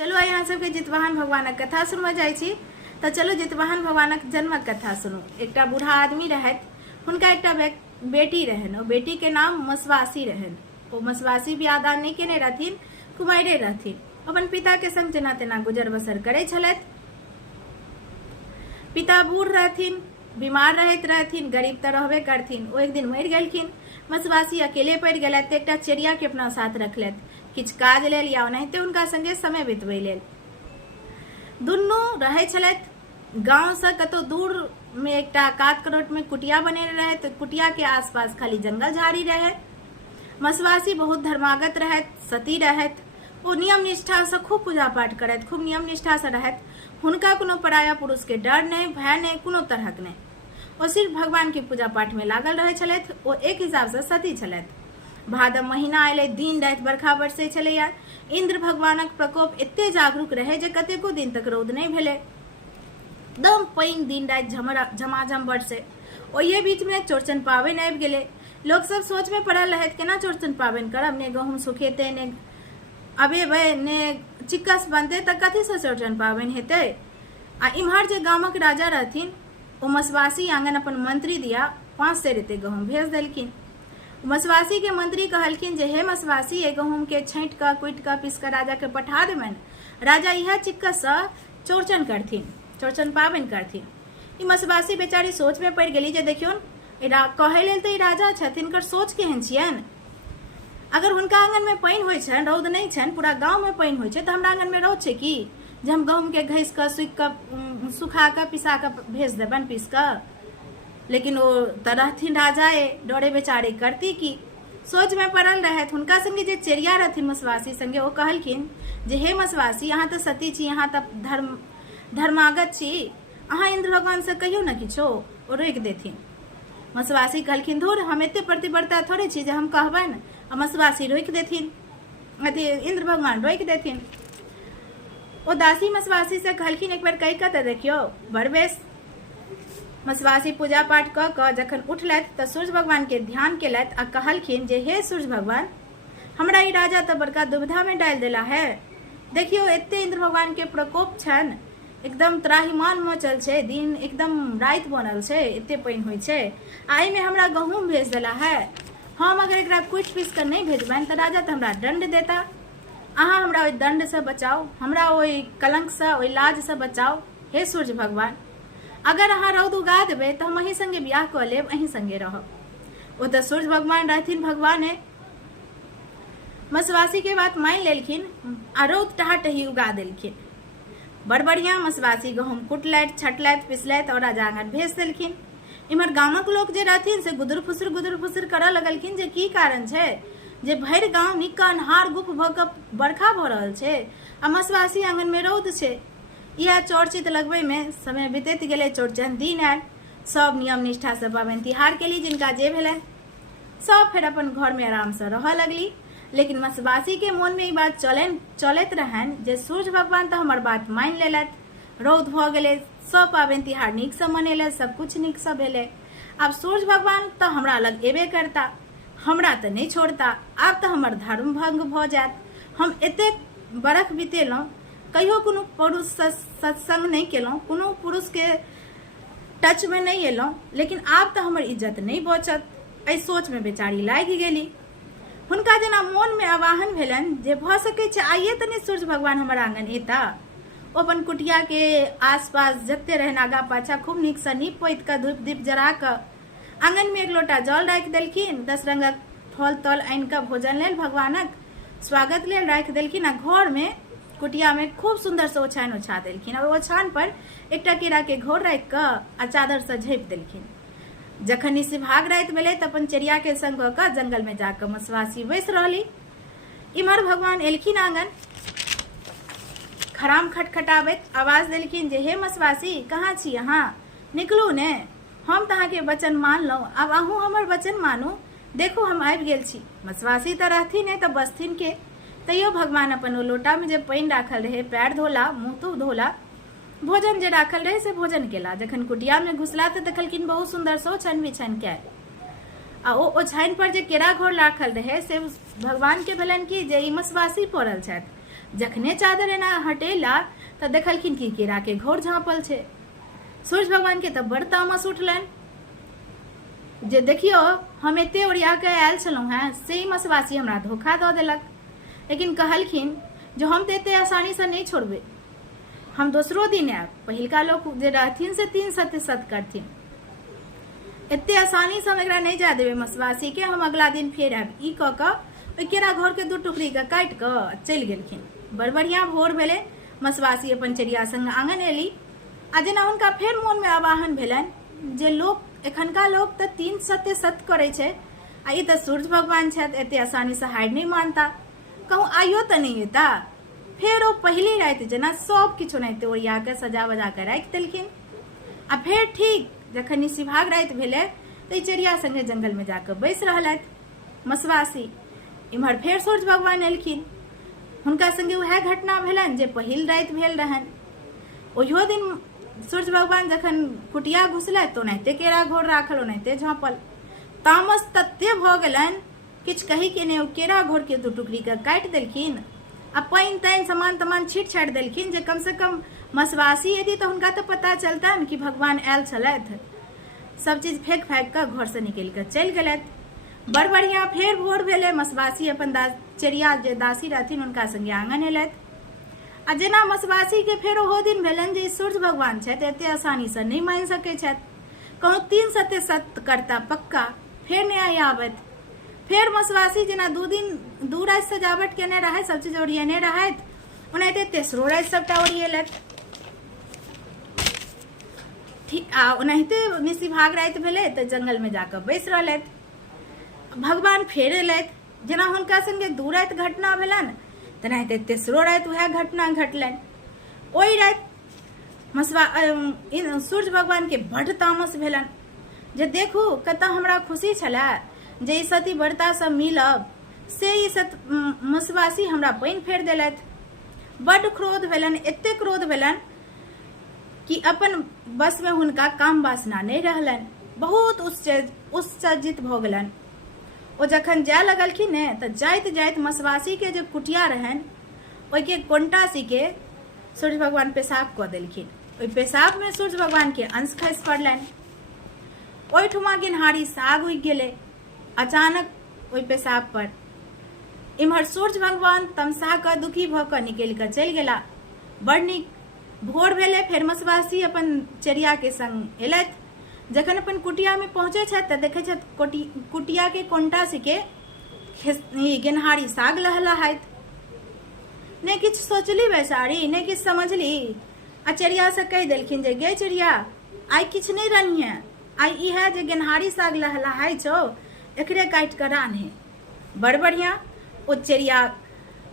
चलो यहाँ सबके जितवाहन भगवानक कथा सुनवा जाइ छी। तो चलो जितवाहन भगवानक जन्मक कथा सुनू। एकटा बूढ़ा आदमी रहत, हुनका एकटा बेटी रहन। ओ बेटी के नाम मसवासी रहन। ओ मसवासी बियाह दान नहीं केने रहथिन, कुमारे रहथिन। अपन पिता के संग जेना तेना गुजर बसर करे छलैथ। पिता बूढ़ रहथिन, बीमार रहत रहथिन, गरीब तो रहबे करथिन। ओ एक दिन मरि गेलखिन। मसवासी अकेले पड़ गेलथि। एकटा चिड़िया के अपना साथ रखलथि, किछ काज लेल या ओनाहिते हुनका संगे समय बितबै लेल। दुनू रहै छलथि। गांव से कतौ दूर में एकटा कात करोट में कुटिया बनेने रहे। तो कुटिया के आसपास खाली जंगल झाड़ी रहे। मसवासी बहुत धर्मागत रहत, सती रहत। ओ नियम निष्ठा से खूब पूजा पाठ करत, खूब नियम निष्ठा से रहत। हुनका कोनो पराया पुरुष के डर नहीं, भय नहीं, कोनो तरहक नहीं। ओ सिर्फ भगवान के पूजा पाठ में लागल रहे छलथि। ओ एक हिसाब से सती छलथि। भादव महीना अयलै, दिन राति बरखा बरसै छलैया। इंद्र भगवानक प्रकोप एते जागरूक रहे जे कतेको दिन तक रौद नहीं भेलै। एकदम पानि दिन राति झमाझम बरसे। ओहि बीच में चौड़चन पाबनि आबि गेलै। लोग सब सोच में पड़ल रहत, केना चौड़चन पाबनि करब, ने गहूम सुखेतै, ने अबेबै, ने चिक्कस बनतै, तऽ कथी से चौड़चन पाबनि हेतै। आ इम्हर जे गामक राजा रहथिन, ओ मसवासी आंगन अपन मंत्री दिया 5 सेर एते गहूम भेज देलखिन। मसवासी के मंत्री कहलखिन जे हे मसवासी, ये गहूम के छाँटि कऽ कुटि कऽ पीस कऽ राजा के पठा देबनि। राजा इएह चिक्कस से चौड़चन करथिन, चौड़चन पाबनि करथिन। ई मसवासी बेचारी सोच में पड़ि गेली जे देखियौन, कहै लेल तऽ ई राजा छथिन, हिनकर सोच केहन छियनि। अगर हुनका आंगन में पानि होइ छनि, रौद नहीं छनि, पूरा गाँव में पानि होइ छै, तऽ हमरा आंगन में रौद छै की जे हम गहूम के घसि कऽ सुखि कऽ सुखा कऽ पिसा कऽ भेज देबनि पीस कऽ। लेकिन वो तऽ रहथिन राजाए, डरे बेचारे करती की। सोच में पड़ल रहत। हुनका संगे जे चेरिया रहथिन मसवासी संगे, वो कहलखिन जे हे मसवासी, अहाँ तऽ सती छी, अहाँ तऽ धर्मागत छी, अहाँ इंद्र भगवान से कहियो न किछो, ओ रोकि देथिन। मसवासी कहलखिन धुर, हम एते प्रतिबद्धता थोड़े छी जे हम कहबनि आ मसवासी रोकि देथिन, अथी इंद्र भगवान रोकि देथिन। ओ दासी मसवासी से कहलखिन एक बार कहि कऽ तऽ देखियो, बड़ बेस। मसवासी पूजा पाठ कऽ जखन उठलथि तऽ सूर्य भगवान के ध्यान केलथि आ कहलखिन जे हे सूर्य भगवान, हमरा ई राजा तऽ बड़का दुविधा में डालि देला है। देखियो एते इंद्र भगवान के प्रकोप छनि, एकदम त्राहिमाम मचल छै, दिन एकदम राति बनल छै, एते पानि होइ छै, आइ में हमरा गहूम भेज देला है। हम अगर एकरा कुटि पीस कऽ नहीं भेजबनि तऽ राजा तऽ हमरा दंड देता। अहाँ हमरा ओहि दंड से बचाओ, हमरा ओहि कलंक से, ओहि लाज से बचाओ हे सूर्य भगवान। अगर अहाँ रौद उगा देबै तऽ हम अहीं संगे बियाह कऽ लेब, अहीं संगे रहब। ओ तऽ सूर्य भगवान रहथिन, भगवान है। मसवासी के बात मान लेलखिन आ रौद टहाटही उगा देलखिन। बड़ बढ़िया मसवासी गहूम कुटलथि, छटलथि, पिसलथि और राजा आंगन भेज देलखिन। इम्हर गामक लोग जे रहथिन से गुदुर फुसुर करऽ लगलखिन जे की कारण छै जे भरि गांव निक अन्हार गुप भऽ कऽ बरखा भऽ रहल छै आ मसवासी आंगन में रौद छै। यह चौड़चित लगबे में समय बीतैत गेलै। चौड़चन दिन आयल, सब नियम निष्ठा से पाबनि तिहार केली, जिनका जे भेलै सब फिर अपन घर में आराम से रहऽ लगली। लेकिन मसवासी के मन में ई बात चलैत रहन जे सूर्य भगवान तो हमर बात मान लेलथि, रौद भऽ गेलै, सब पाबनि तिहार नीक से मनेलथि, सब कुछ नीक से भेलै। आब सूर्य भगवान तो हमरा लग एबे करता, हमरा तो नहीं छोड़ता। आब तो हमर धर्म भंग भऽ जायत। हम एते बरख बितेलहुँ, कहियो कोनो पुरुष से सत्संग नहीं केलहुँ, कोनो पुरुष के टच में नहीं एलहुँ, लेकिन आब तो हमर इज्जत नहीं बचत। एहि सोच में बेचारी लागि गेली। हुनका जेना मोन में आवाहन भेलनि जे भऽ सकै छै आइए तनी सूर्य भगवान हमर आंगन एता। ओ अपन कुटिया के आसपास जते रहन आगा पाछा खूब नीक से नीप पोति कऽ धूप दीप जरा कऽ आंगन में एक लोटा जल राखि देलखिन। 10 रंगक फल तल आनि कऽ भोजन लेल, भगवानक स्वागत लेल राखि देलखिन। आ घर में कुटिया में खूब सुंदर से ओछान ओछा देलखिन और ओछान पर एकटा केरा के घोर राखि कऽ आ चादर से झाँपि देलखिन। जखन निसी भाग राति भेलै तऽ अपन चेरिया के संग कऽ जंगल में जाकर मसवासी बैस रहली। इम्हर भगवान एलखिन आंगन, खराम खटखटाबैत आवाज देलखिन जे हे मसवासी, कहाँ छी अहाँ, निकलू ने। हम तऽ अहाँके वचन मानलहुँ, आब अहूँ हमर वचन मानू। देखू हम आबि गेल छी। मसवासी तऽ रहथिन नहि तऽ बसथिन के। तैयो भगवान अपन ओ लोटा में जे पानि राखल रहे, पैर धोला, मुँह तूह धोला, भोजन जे राखल रहे से भोजन केला। जखन कुटिया में घुसला तऽ देखलखिन बहुत सुंदर से ओछान बिछान कैल। आ ओ ओछान पर जे केरा घोर राखल रहे से भगवान के भेलनि कि जे ई मसवासी पड़ल छथि। जखने चादर एना हटेला तऽ देखलखिन कि केरा के घोर झाँपल छै। सूर्य भगवान के तऽ बड़ तामस उठलनि जे देखियो हम एते ओरिया के आयल छलहुँ हेँ, से मसवासी हमरा धोखा दऽ देलक। लेकिन कहलखिन जो हम तऽ एते आसानी से नहीं छोड़बै, हम दोसरो दिन आयब। पहिलका लोग जे रहथिन से 3 सत्य सत करथिन, एते आसानी से हम एकरा नहीं जा देबै मसवासी के, हम अगला दिन फेर आयब। ई कह कऽ ओहि केरा घर के 2 टुकड़ी के काटि कऽ चलि गेलखिन। बड़ बढ़िया भोर भेलै, मसवासी अपन चिड़िया संग आंगन एली। आ जेना हुनका फेर मोन में आवाहन भेलनि जे लोक एखनका लोग तऽ 3 सत्य सत करे छै, आ ई तऽ सूर्य भगवान छथि, एते आसानी से हार नहीं मानता, कहूँ आइयो तऽ नहीं एता। फेर ओ पहली राति जेना सब किछु ओनाहिते ओरिया के सजा बजा के राखि देलखिन। आ फेर ठीक जखन निशिभाग राति भेलै तऽ चिड़िया संगे जंगल में जाकर बैस रहलथि मसवासी। इम्हर फेर सूर्य भगवान एलखिन, हुनका संगे वह घटना भेलनि जे पहिल राति भेल रहनि। ओहियो दिन सूर्य भगवान जखन कुटिया घुसलथि तऽ ओनाहिते केरा घोर राखल, ओनाहिते झाँपल। तामस तते भऽ गेलनि किछु कही के नहि, केरा घोर के 2 टुकड़ी के काटि देलखिन आ पानि तानि सामान तमान छीट छाट देलखिन जे कम से कम मसवासी यदि तऽ हुनका तऽ पता चलतनि कि भगवान आयल छलथि। सब चीज फेंक फाँक कऽ घर से निकलि कऽ चलि गेलथि। बड़ बढ़िया फेर भोर भेलै, मसवासी अपन चिड़िया जे दासी रहथिन हुनका संगे आंगन एलथि। आ जेना मसवासी के फेर ओहो दिन भेलनि जे सूर्य भगवान छथि, एते आसानी से नहीं मान सकै छथि, कहूँ 3 सत्य सत्य करता पक्का, फेर नहीं आबत। फेर मसवासी जेना 2 राति सजावट केने रहै, सब चीज ओरिएने रहथि, ओनाहिते तेसरो राति सबटा ओरिएलथि। ठीक आ ओनाहिते निशिभाग राति भेलै तऽ जंगल में जाकर बैस रहलथि। भगवान फेर एलथि, जेना हुनका संगे 2 राति घटना भेलनि तेनाहिते तेसरो राति वह घटना घटलनि। ओहि राति सूर्य भगवान के बड़ तामस भेलनि जे देखू कतऽ हमरा खुशी छलै जे ई सती व्रता सब मिलब, से ई मसवासी हमरा पानि फेर देलथि। बड़ क्रोध भेलनि, एते क्रोध भेलनि कि अपन बस में हुनका काम वासना नहीं रहलनि, बहुत उत्सर्जित भऽ गेलनि। ओ जखन जाय लगलखिन ने तऽ जाइत जाइत मसवासी के जे कुटिया रहनि ओहि के कोंटासी के सूर्य भगवान पेशाब कऽ देलखिन। ओहि पेशाब में सूर्य भगवान के अंश खसि पड़लनि। ओहिठुमा गेनहारी साग उगि गेलै अचानक ओहि पेशाब पर। इम्हर सूर्य भगवान तमसा कऽ दुखी भऽ कऽ निकलि कऽ चलि गेला। बड़ नीक भोर भेलै, फेर मसवासी अपन चिड़िया के संग एलथि। जखन अपन कुटिया में पहुंचे छथि तऽ देखै छथि कुटिया के कोंटासी के गेनहारी साग लहलहाइत। ने किछु सोचली बेचारी, ने किछु समझली, आ चिड़िया से कहि देलखिन जे गे चिड़िया आइ किछु नहीं रनिहे, आई इह जे गेनहारी साग लहलहाइ छौ एकरे काटि कऽ रान्हे। बड़ बढ़िया ओ चिड़िया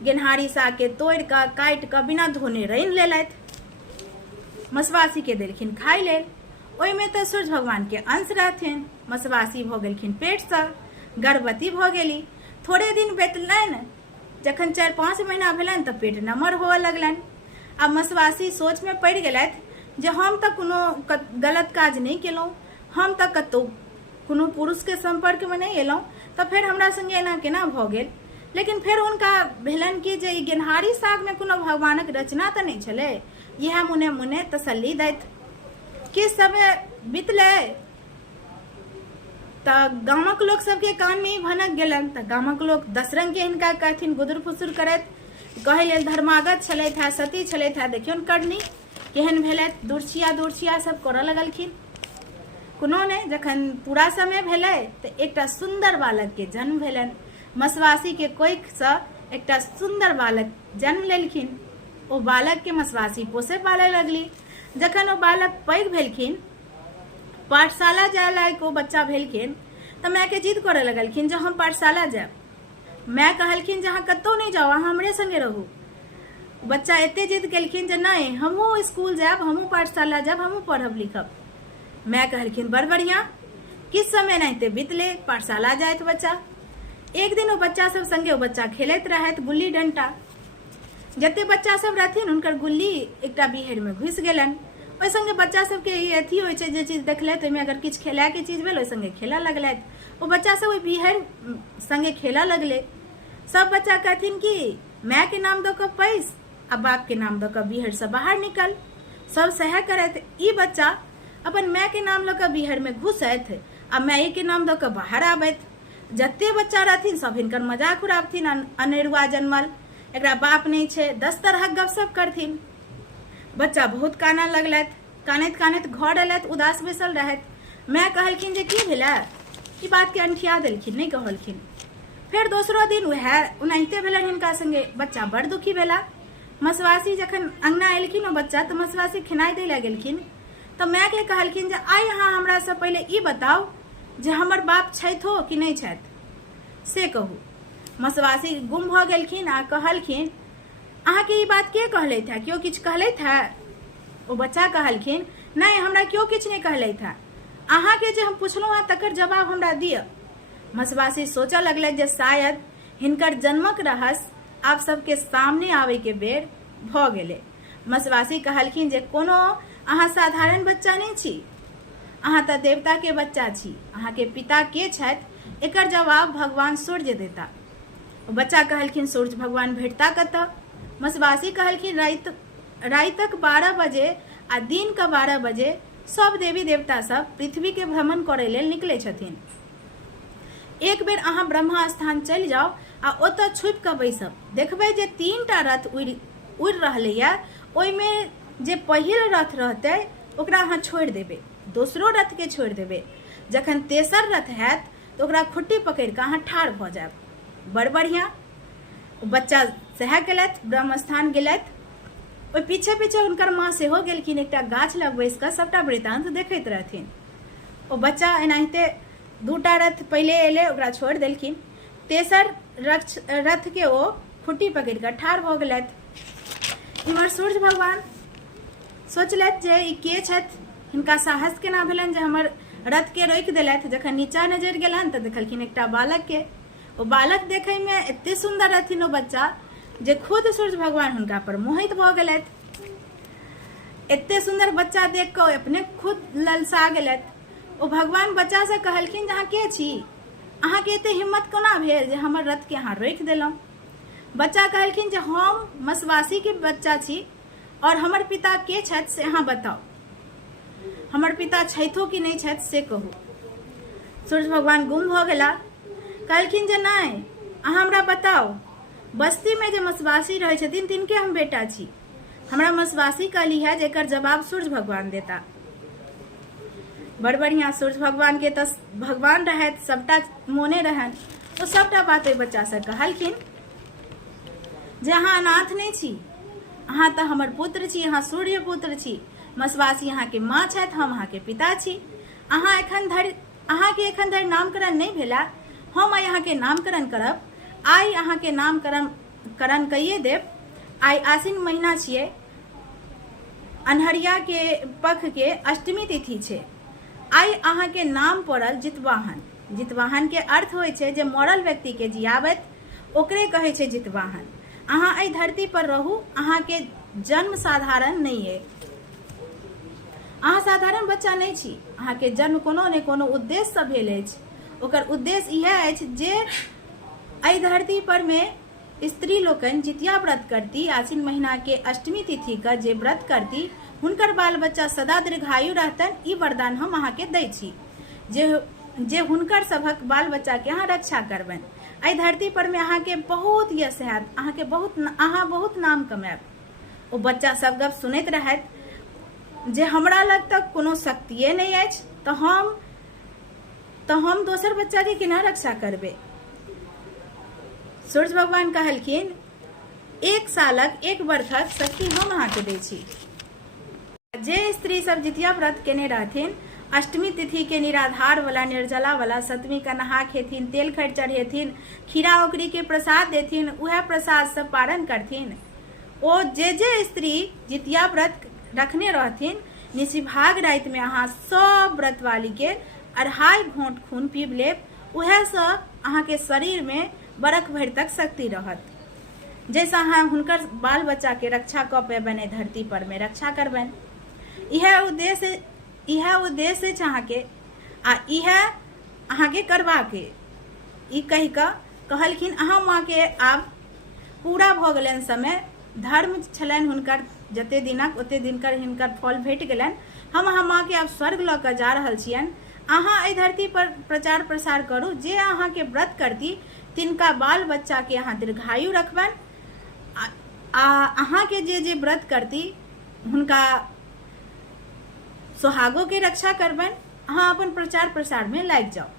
गेनहारी साग के तोड़ि कऽ काटि कऽ बिना धोने रान्हि लेलथि, मसवासी के देलखिन खाइ लेल। ओहिमे तऽ सूर्य भगवान के अंश रहथिन। मसवासी भऽ गेलखिन पेट से, गर्भवती भऽ गेली। थोड़े दिन बेतलनि, जखन 4-5 महीना भेलनि तऽ पेट नमहर होअ लगलनि। आ मसवासी सोच में पड़ि गेलथि जे हम तऽ कोनो गलत काज नहीं केलहुँ, हम तऽ कतहु कोनो पुरुष के संपर्क में नहीं एलहुँ, तऽ फेर हमरा संगे एना केना भऽ गेल। लेकिन फेर हुनका भेलनि कि जे ई गेनहारी साग में कोनो भगवानक रचना तऽ नहीं छलै। यह मुने मुने तसल्ली दैत किछु समय बीतलै तऽ गामक लोक सबके कान में भनक गेलनि। तऽ गामक लोक 10 रंग के हिनका कहथिन गुदुर फुसुर करैत, कहै लेल धर्मागत छलथि है, सती छलथि है, देखियौन करनी केहन भेलथि, दूरछिया सब करऽ लगलखिन। कोनो ने जखन पूरा समय भेलै तऽ एकटा सुंदर बालक के जन्म भेलनि। मसवासी के कोख से एकटा सुंदर बालक जन्म लेलखिन। ओ बालक के मसवासी पोसे पाले लगली। जखन ओ बालक पैघ भेलखिन, पाठशाला जाय लायक ओ बच्चा भेलखिन, तऽ माय के जिद करे लगलखिन जे हम पाठशाला जायब। माय कहलखिन जे अहाँ कतौ नहीं जाओ, अहाँ हमरे संगे रहू। बच्चा एते जिद केलखिन जे नहीं हमहूँ स्कूल जायब, हमहूँ पाठशाला जायब, हमहूँ पढ़ब लिखब। माय कहलखिन बड़ बढ़िया। किछु समय नाहिते बीतले, पाठशाला जायत बच्चा। एक दिन ओ बच्चा सब संगे ओ बच्चा खेलैत रहत गुल्ली डंटा। जते बच्चा सब रहथिन हुनकर गुल्ली एकटा बिहेड़ में घुसि गेलनि। ओहि संगे बच्चा सबके ई अथी होइ छै जे चीज देखलथि ओहिमे अगर किछु खेलाय के चीज भेल ओहि संगे खेलऽ लगलथि। ओ बच्चा सब ओहि बिहेड़ संगे खेलऽ लगले। सब बच्चा कहथिन कि माय के नाम दो के पैस आ बाप के नाम दो के बिहर से बाहर निकल। सब सह करत। ई बच्चा अपन माय के नाम लऽ के बिहर में घुसैत आ माय के नाम दो के बाहर आबैत। जते बच्चा रहथिन सब हिनकर मजाक उड़ाबथिन, अनेरुआ जन्मल, एकरा बाप नहीं छे, 10 तरह गपशप करथिन। बच्चा बहुत काना लगलैथ। कानैत कानैत घर अयलैथ, उदास बैसल रहैत। माय कहलखिन जे की भेलै, ई बात के अंठिया देलखिन, नहीं कहलखिन। फिर दोसरो दिन वह उनाहिते भेलन हिनका संगे। बच्चा बड़ दुखी भेला। मसवासी जखन अंगना एलखिन ओ बच्चा तो मसवासी खिनाई दे लए गेलखिन। तो माय के कहलखिन जे आइ अहाँ हमरा से पहले ई बताओ जे हमर बाप छथि कि नहीं छथि से कहू। मसवासी गुम भ गेलखिन आ कहलखिन अहाँ के ई बात के कहलैथ है, क्यों किछ कहलैथ है? ओ बच्चा कहलखिन नहीं, हमरा क्यों किछ नहीं कहलैथ है, अहाँ के जे हम पुछलहुँ है तकर जवाब हमरा दिअ। मसवासी सोचऽ लगलैथ जे शायद हिनकर जन्मक रहस्य आप सबके सामने आवे के बेर भ गेलै। मसवासी कहलखिन जे कोनो अहाँ साधारण बच्चा नहीं छी, अहाँ तऽ देवता के बच्चा छी। अहाँ के पिता के छथि एकर जवाब भगवान सूर्य देता। बच्चा कहलखिन सूर्य भगवान भेटता कतऽ? मसवासी कहलखिन रातिक 12 बजे आ दिन के 12 बजे सब देवी देवता सब पृथ्वी के भ्रमण करे लेल निकले छथिन। एक बेर अहाँ ब्रह्मा स्थान चलि जाओ आ ओतऽ छुपि कऽ बैसब, देखबै जे 3टा रथ उड़ि रहलैया। ओहिमे जे पहिल रथ रहतै ओकरा अहाँ छोड़ि देबै, दोसरो रथ के छोड़ि देबै। जखन तेसर रथ हैत तो ओकरा खुट्टी पकड़ि कऽ अहाँ ठाढ़ भऽ जायब। बड़ बढ़िया। बच्चा सएह केलथि, ब्रह्म स्थान गेलथि। ओहि पीछे पीछे हुनकर माँ सेहो गेलखिन, एकटा गाछ लग बैस कऽ सबटा वृतांत देखैत रहथिन। ओ बच्चा एनाहिते 2टा रथ पहले एले, ओकरा छोड़ि देलखिन। तेसर रथ के ओ खुट्टी पकड़ि कऽ ठाढ़ भऽ गेलथि। इम्हर सूर्य भगवान सोचलथि जे ई के छथि, हिनका साहस केना भेलनि जे हमर रथ के रोकि देलथि। जखन नीचा नजरि गेलनि तऽ देखलखिन एकटा बालक के। ओ बालक देखै में एते सुंदर रहथिन ओ बच्चा जे खुद सूर्य भगवान हुनका पर मोहित भऽ गेलथि। एते सुंदर बच्चा देख कऽ अपने खुद ललसा गेलथि। ओ भगवान बच्चा से कहलखिन जे अहाँ के छी, अहाँ के एते हिम्मत कोना भेल जे हमर रथ के अहाँ रोकि देलहुँ? बच्चा कहलखिन जे हम मसवासी के बच्चा छी और हमर पिता के छथि से अहाँ बताओ, हमर पिता छथि कि नहीं छथि से कहू। सूर्य भगवान गुम भऽ गेला। कहलखिन जे नहीं, अहाँ हमरा बताओ, बस्ती में जे मसवासी रहै छथिन तिनके हम बेटा छी। हमरा मसवासी कहली है जेकर जवाब सूर्य भगवान देता। बड़ बढ़िया। सूर्य भगवान के तऽ भगवान रहथि, सबटा मोने रहन। ओ सबटा बात बच्चा से कहलखिन जे अहाँ अनाथ नहीं छी, अहाँ तऽ हमर पुत्र छी, अहाँ सूर्य पुत्र छी। मसवासी अहाँ के माँ छथि, हम अहाँ के पिता छी। अहाँ के एखन धरि नामकरण नहीं भेला, हम आइ अहाँ के नामकरण करब। आइ अहाँ के नामकरण कइए देब। आइ आश्विन महीना छियै, अन्हरिया के पख के अष्टमी तिथि छै। आइ अहाँ के नाम पड़ल जितवाहन। जितवाहन के अर्थ होय छै जे मरल व्यक्ति के जियाबैत, ओकरे कहै छै जितवाहन। अहाँ एहि धरती पर रहू, अहाँ के जन्म साधारण नहीं है, अहाँ साधारण बच्चा नहीं छी। अहाँ के जन्म कोनो ने कोनो उद्देश्य से भेल अछि। ओकर उद्देश्य इएह अछि जे एहि धरती पर में स्त्री लोकनि जितिया व्रत करती। आश्विन महीना के अष्टमी तिथि का जे व्रत करती हुनकर बाल बच्चा सदा दीर्घायु रहतनि। ई वरदान हम अहाँ के दै छी जे हुनकर सभक बाल बच्चा के अहाँ रक्षा करबनि। एहि धरती पर में अहाँ के बहुत यश हैत, अहाँ बहुत नाम कमायब। ओ बच्चा सब गप सुनैत रहथि जे हमरा लग तक कोनो शक्तिये नहीं अछि, तो हम दोसर बच्चा के केना रक्षा करबे। सूर्य भगवान कहलखिन 1 सालक 1 वर्षक शक्ति हम अहाँ के दै छी। जे स्त्री सब जितिया व्रत केने रहथिन, अष्टमी तिथि के निराधार वाला, निर्जला वाला, सप्तमी का नहा खेथिन, तेल खैर चढ़ेथिन, खीरा ओकरी के प्रसाद देथिन, उहे प्रसाद से पारण करथिन। ओ जे स्त्री जितिया व्रत रखने रहथिन, निशिभाग राति में अहाँ सब व्रत वाली के 2.5 घोंट खून पीब लेब। उहे से अहाँ के शरीर में बरख भरि तक शक्ति रहत, जैसा अहाँ हुनकर बाल बच्चा के रक्षा कऽ पेबनि, धरती पर में रक्षा करबनि। इहे उद्देश्य छै अहाँ के, आ इहे अहाँ के करबा के। ई कहि कऽ कहलखिन अहाँ माँ के आब पूरा भऽ गेलनि समय, धर्म छलनि हुनकर जते दिनक ओते दिनकर हिनकर फल भेट गेलनि। हम अहाँ माँ के आब स्वर्ग लऽ कऽ जा रहल छियनि। अहाँ एहि धरती पर प्रचार प्रसार करू, जे अहाँ के व्रत करती तिनका बाल बच्चा के अहाँ दीर्घायु रखबनि, अहाँ के जे व्रत करती हुनका सुहागो के रक्षा करबनि। अहाँ अपन प्रचार प्रसार में लागि जाओ।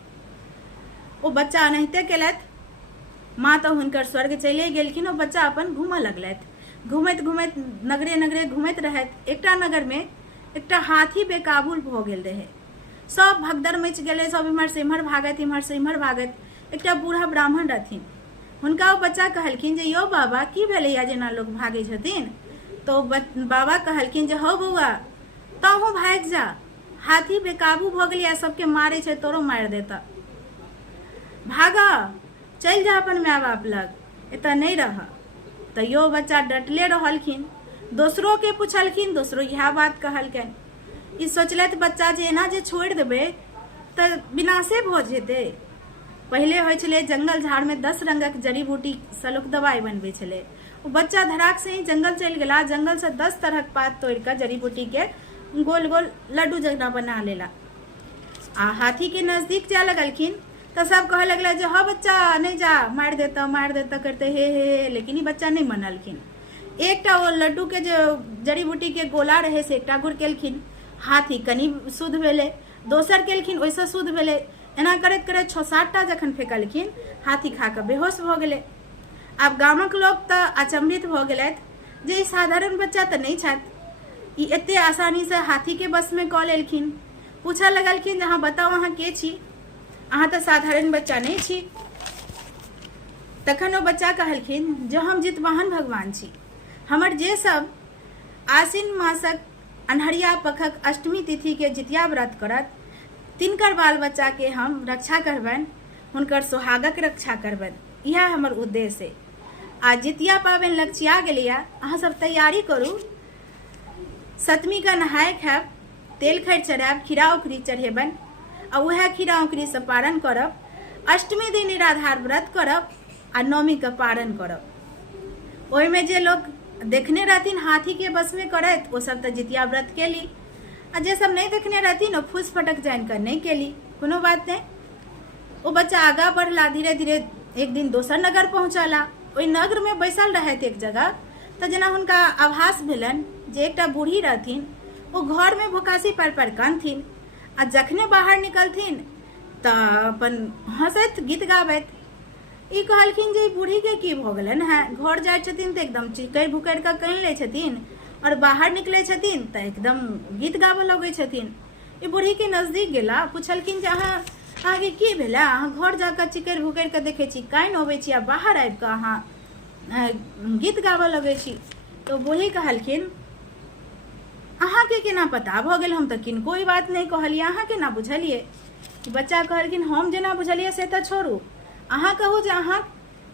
ओ बच्चा एनाहिते केलथि। माँ तो हुनकर स्वर्ग चले गेलखिन। ओ बच्चा अपन घूमऽ लगलथि। घूमैत घूमैत नगरे नगरे घूमैत रहथि। एकटा नगर में एकटा हाथी बेकाबू भऽ गेल रहे। सब भगदड़ मचि गेलै। सब इम्हर से इम्हर भागैत, इम्हर से इम्हर भागैत। एकटा बूढ़ा ब्राह्मण रहथिन। हुनका ओ बच्चा कहलखिन जे यौ बाबा की भेलैया जेना लोग भागै छथिन। तो बाबा कहलखिन जे हौ बौआ तहूँ भागि जा, हाथी बेकाबू भऽ गेलै, सबके मारै छै, तोरो मारि देता। भागा, चल जा अपन माय बाप लग, एतऽ नहीं रह। तैयो बच्चा डटले रहलखिन। दोसरो के पूछलखिन, दोसरो यह बात कहलखिन। ई सोचलथि बच्चा जे एना जे छोड़ि देबै तऽ विनाशे भऽ जेतै। पहले होइ छलै जंगल झाड़ में 10 रंगक जड़ी बूटी सँ लोक दवाई बनबै छलै। ओ बच्चा धड़ाक से ही जंगल चलि गेला। जंगल से 10 तरहक पात तोड़ि कऽ जड़ी बूटी के गोल गोल लड्डू जगह बना लेला। आ हाथी के नजदीक जाए लगलखिन तो सब कहे लगला जे हाँ बच्चा नहीं जा, मार देता करते हे। लेकिन ये बच्चा नहीं मनलखिन। एकटा वो लड्डू के जो जड़ी बूटी के गोला रहे से एकटा गुड़ केलखिन। हाथी कनी शुद्ध भेले, दोसर केलखिन ओइसे शुद्ध भेले। एना करैत करैत 6-7 टा जखन फेकलखिन, हाथी खा कऽ बेहोश भऽ गेलै। आब गामक लोक तऽ अचंभित भऽ गेलथि जे ई साधारण बच्चा तऽ नहीं छथि, ई एते आसानी से हाथी के बस में कऽ लेलखिन। पूछऽ लगलखिन जे अहाँ बताउ अहाँ के छी, अहाँ तऽ साधारण बच्चा नहीं छी। तखन ओ बच्चा कहलखिन जे हम जितवाहन भगवान छी। हमर जे सब आसिन मासक अन्हरिया पखक अष्टमी तिथि के जितिया व्रत करत तिनकर बाल बच्चा के हम रक्षा करबनि, हुनकर सुहागक रक्षा करबनि। यह हमर उद्देश्य है। आ जितिया पाबनि लग गेलिया, अहाँ सब तैयारी करू। सतमी का नहाय खायब, तेल खैर चढ़ायब, खीरा उखरी चढ़ेबनि आ वह खीरा उखरी से पारण करब। अष्टमी दिन निराधार व्रत करब आ नवमी का पारण करब। ओहि में जे लोग देखने रहथिन हाथी के बस में करैत वो सब तो जितिया व्रत केली, आ जे सब नहीं देखने रहथिन वो फूस फटक जान कर नहीं केली। कोनो बात नहीं। वो बच्चा आगा बढ़ला। धीरे धीरे एक दिन दोसर नगर पहुंचला। ओहि नगर में बैसल रहत एक जगह तो जना हुनका आभास भेलन जे एकटा बूढ़ी रहथिन। वो घर में भुकासी पर कानथिन आ जखने बाहर निकलथिन तऽ अपन हंसैत गीत गाबैत। ई कहलखिन जे बूढ़ी के की भऽ गेलन है, घर जाय छथिन तऽ एकदम चिकर भुकर कऽ कानि लै छथिन और बाहर निकले छथिन तऽ एकदम गीत गाबऽ लगै छथिन। ई बूढ़ी के नजदीक गेला, पूछलखिन जे अहाँ आगे की भेला, अहाँ घर जाकर चिकर भुकर कऽ देखे छी कानि अबै छी आ बाहर आबि कऽ अहाँ गीत गाबऽ लगै छी। तो बूढ़ी कहलखिन अहाँ के केना पता भऽ गेल, हम तऽ किनको ई बात नहीं कहलिए, अहाँ केना बुझलिए। बच्चा कहलखिन हम जेना बुझलिए से तऽ छोड़ू, अहाँ कहू जे अहाँ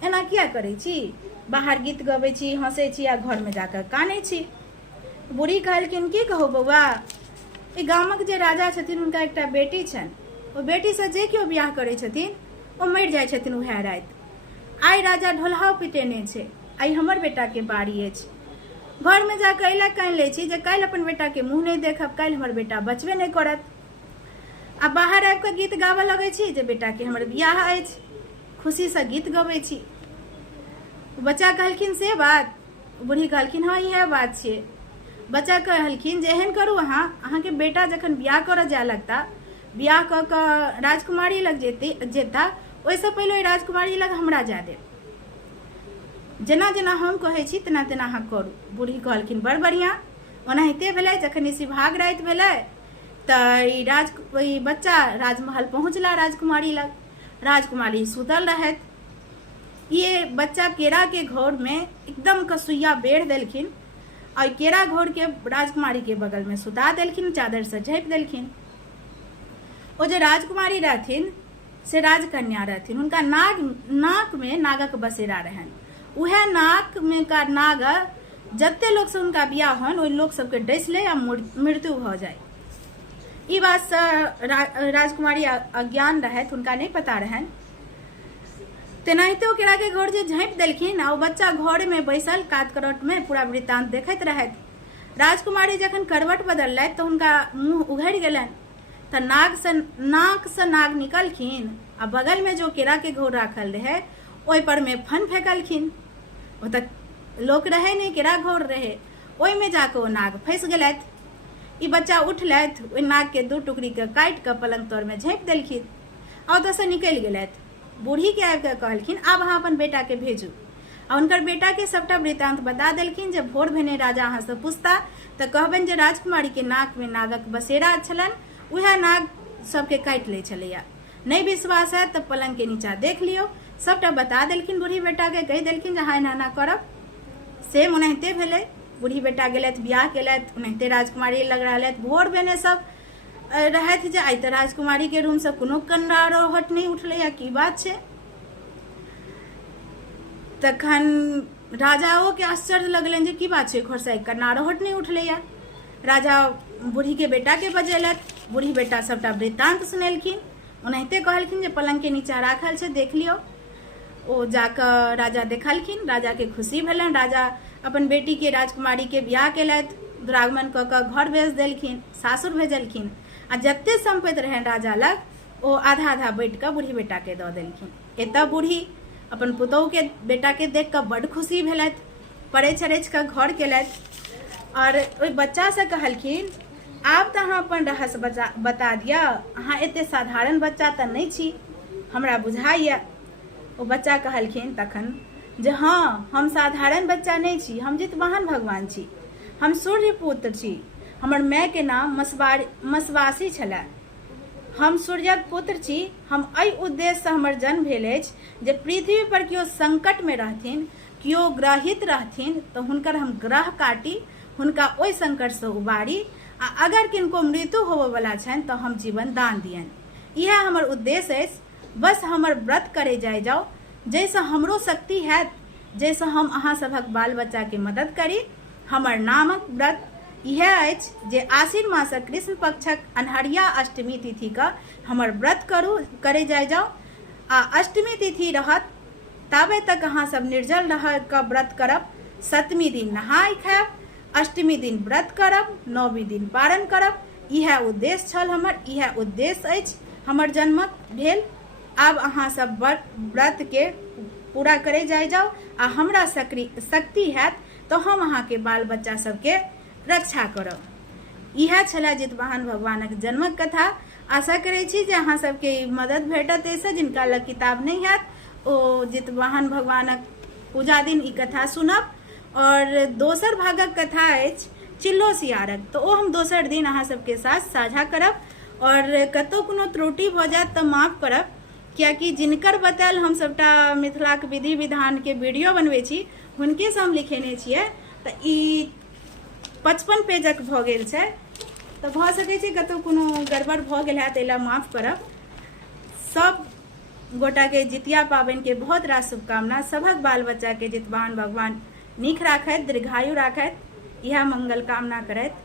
एना किया करै छी, बाहर गीत गबै छी, हंसै छी आ घर में जाकर कानै छी। बूढ़ी कहलखिन की कहू बौआ, ई गामक जे राजा छथिन हुनका एकटा बेटी छनि। ओ बेटी से जे केओ बियाह करै छथिन ओ मरि जाइ छथिन उएह राति। आइ राजा ढोलहाव पिटेने छै, आइ हमर बेटा के बारी अछि। घर में जाकर अइला कानि लै छी जे काल्हि अपन बेटा के मुँह नहीं देखब, काल्हि हमर बेटा बचबे नहीं करत। आ बाहर आबि कऽ गीत गाबऽ लगै छी जे बेटा के हमर बियाह अछि, खुशी से गीत गबै छी। बच्चा कहलखिन से बात। बूढ़ी कहलखिन हाँ इएह बात छियै। बच्चा कहलखिन जे एहन करू अहाँ के बेटा जखन बियाह करऽ जाय लगता, बियाह कऽ कऽ राजकुमारी लग जेता, ओहिसँ पहिले राजकुमारी लग हमरा जाय देब। जेना जेना हम कहै छी तेना तेना अहाँ करू। बूढ़ी कहलखिन बड़ बढ़िया। ओनाहिते भेलै। जखन इसी भाग राति भेलै तऽ ई बच्चा राजमहल पहुँचला राजकुमारी लग। राजकुमारी सुतल रहत। ये बच्चा केरा के घौर में एकदम कसुइया बेड़ देलखिन और केरा घौर के राजकुमारी के बगल में सुता देलखिन, चादर से झाँपि देलखिन। ओ जे राजकुमारी रहथिन से राजकन्या रहथिन। हुनका नाक में नागक बसेरा रहन। उहे नाक में का नाग जते लोग से उनका बियाह हन ओहि लोग सबके डस ले या मृत्यु हो जाए। ई बात से राजकुमारी अज्ञान रहत, उनका नहीं पता रहन। तेनाहिते ओ केरा के घर जे झाँपि देलखिन आ ओ बच्चा घर में बैसल कात करवट में पूरा वृत्तांत देखैत रहथि। राजकुमारी जखन करवट बदललथि तो उनका मुंह उघड़ि गेलनि तो नाक से नाग निकलखिन आ बगल में जो केरा के घोर राखल रहे ओहि पर में फन फेंकलखिन। ओ तक लोक रहे नहीं, केरा घोर रहे, ओहि में जाके ओ नाग फंस गेलथि। ई बच्चा उठलथि, ओहि नाग के 2 टुकड़ी के काटि के पलंग तर में झाँपि देलखिन आ ओतऽ से निकलि गेलथि। बूढ़ी के आबि के कहलखिन आब अहाँ अपन बेटा के भेजू आ हुनकर बेटा के सबटा वृत्तांत बता देलखिन जे भोर भेने राजा अहाँ से पूछता तऽ कहबनि जे राजकुमारी के नाक में नागक बसेरा छलनि, उएह नाग सबके काटि लै छलैया। नहीं विश्वास है तो पलंग के नीचा देख लियो। सबटा बता देलखिन बूढ़ी बेटा के, कहि देलखिन जे हाँ एना एना करब। सेम ओनाहिते भेलै। बूढ़ी बेटा गेलथि, बियाह केलथि, ओनाहिते राजकुमारी लग रहलथि। भोर भेने सब रहथि जे आइ तऽ राजकुमारी के रूम से कोनो कन्नारोहट नहीं उठलैया, की बात छै। तखन राजाओ के आश्चर्य लगलनि जे की बात छै, घर से कन्नारोहट नहीं उठलैया। राजा बूढ़ी के बेटा के बजेलथि, बूढ़ी बेटा सबटा वृत्तांत सुनेलखिन, ओनाहिते कहलखिन जे पलंग के नीचा राखल छै देख लियो। ओ जाकर राजा देखलखिन, राजा के खुशी भेलनि। राजा अपन बेटी के राजकुमारी के बियाह केलथि, दुरागमन कऽ कऽ घर भेज देलखिन, सासुर भेजलखिन आ जते संपत्ति रहनि राजा लग ओ आधा आधा बाँटि कऽ बूढ़ी बेटा के दऽ देलखिन। एतऽ बूढ़ी अपन पुतोहु के बेटा के देख कऽ बड्ड खुशी भेलथि, परेछ अरेछ कऽ घर केलथि और ओहि बच्चा से कहलखिन आब तऽ अहाँ अपन रहस्य बता दिअ, अहाँ एते साधारण बच्चा तऽ नहीं छी, हमरा बुझाइए। ओ बच्चा कहलखिन तखन जे हाँ हम साधारण बच्चा नहीं छी, हम जितवाहन भगवान छी, हम सूर्य पुत्र छी। हमर माय के नाम मसवासी छलै, हम सूर्यक पुत्र छी। हम एहि उद्देश्य से हमर जन्म भेल अछि जे पृथ्वी पर केओ संकट में रहथिन, केओ ग्रहित रहथिन तऽ हुनकर हम ग्रह काटी, हुनका ओहि संकट से उबारी आ अगर किनको मृत्यु होबय वाला छनि तऽ हम जीवन दान दियनि। यह हमर उद्देश्य अछि। बस हमर व्रत करे जाओ, जैसे हमरो शक्ति हैत, जैसे हम अहाँ सभक बाल बच्चा के मदद करी। हमर नामक व्रत यह अछि जे आश्विन मासक कृष्ण पक्षक अन्हरिया अष्टमी तिथि का हमर व्रत करे जाओ आ अष्टमी तिथि रहत ताबे तक अहाँ सब निर्जल रह का व्रत करब। सप्तमी दिन नहाय खायब, अष्टमी दिन व्रत करब, नौमी दिन पारण करब। यह उद्देश्य छल हमर, यह उद्देश्य अछि हमर जन्मक भेल। आब अहाँ सब व्रत के पूरा करे जाओ आ हमरा शक्ति हैत तो हम अहाँ के बाल बच्चा सबके रक्षा करब। यह छला जितवाहन भगवानक जन्मक कथा। आशा करे छी जे अहाँ सबके मदद भेटत। ऐसे जिनका लग किताब नहीं हैत ओ जितवाहन भगवानक पूजा दिन ई कथा सुनब। और दोसर भागक कथा अछि चिल्लो सियारक, तो ओ हम दोसर दिन अहाँ सबके साथ साझा करब। और कतौ कोनो त्रुटि भ जायत तऽ माफ करब, कियाकि जिनकर बतायल हम सबटा मिथिलाक विधि विधान के वीडियो बनबै छी हुनके से हम लिखेने छियै, तऽ ई 55 पेजक भऽ गेल छै, तऽ भऽ सकै छै कतौ कोनो गड़बड़ भऽ गेल हैत, एला माफ करब। सब गोटा के जितिया पाबनि के बहुत रास शुभकामना। सभक बाल बच्चा के जितवाहन भगवान नीक राखथि, दीर्घायु राखथि, इएह मंगल कामना करथि।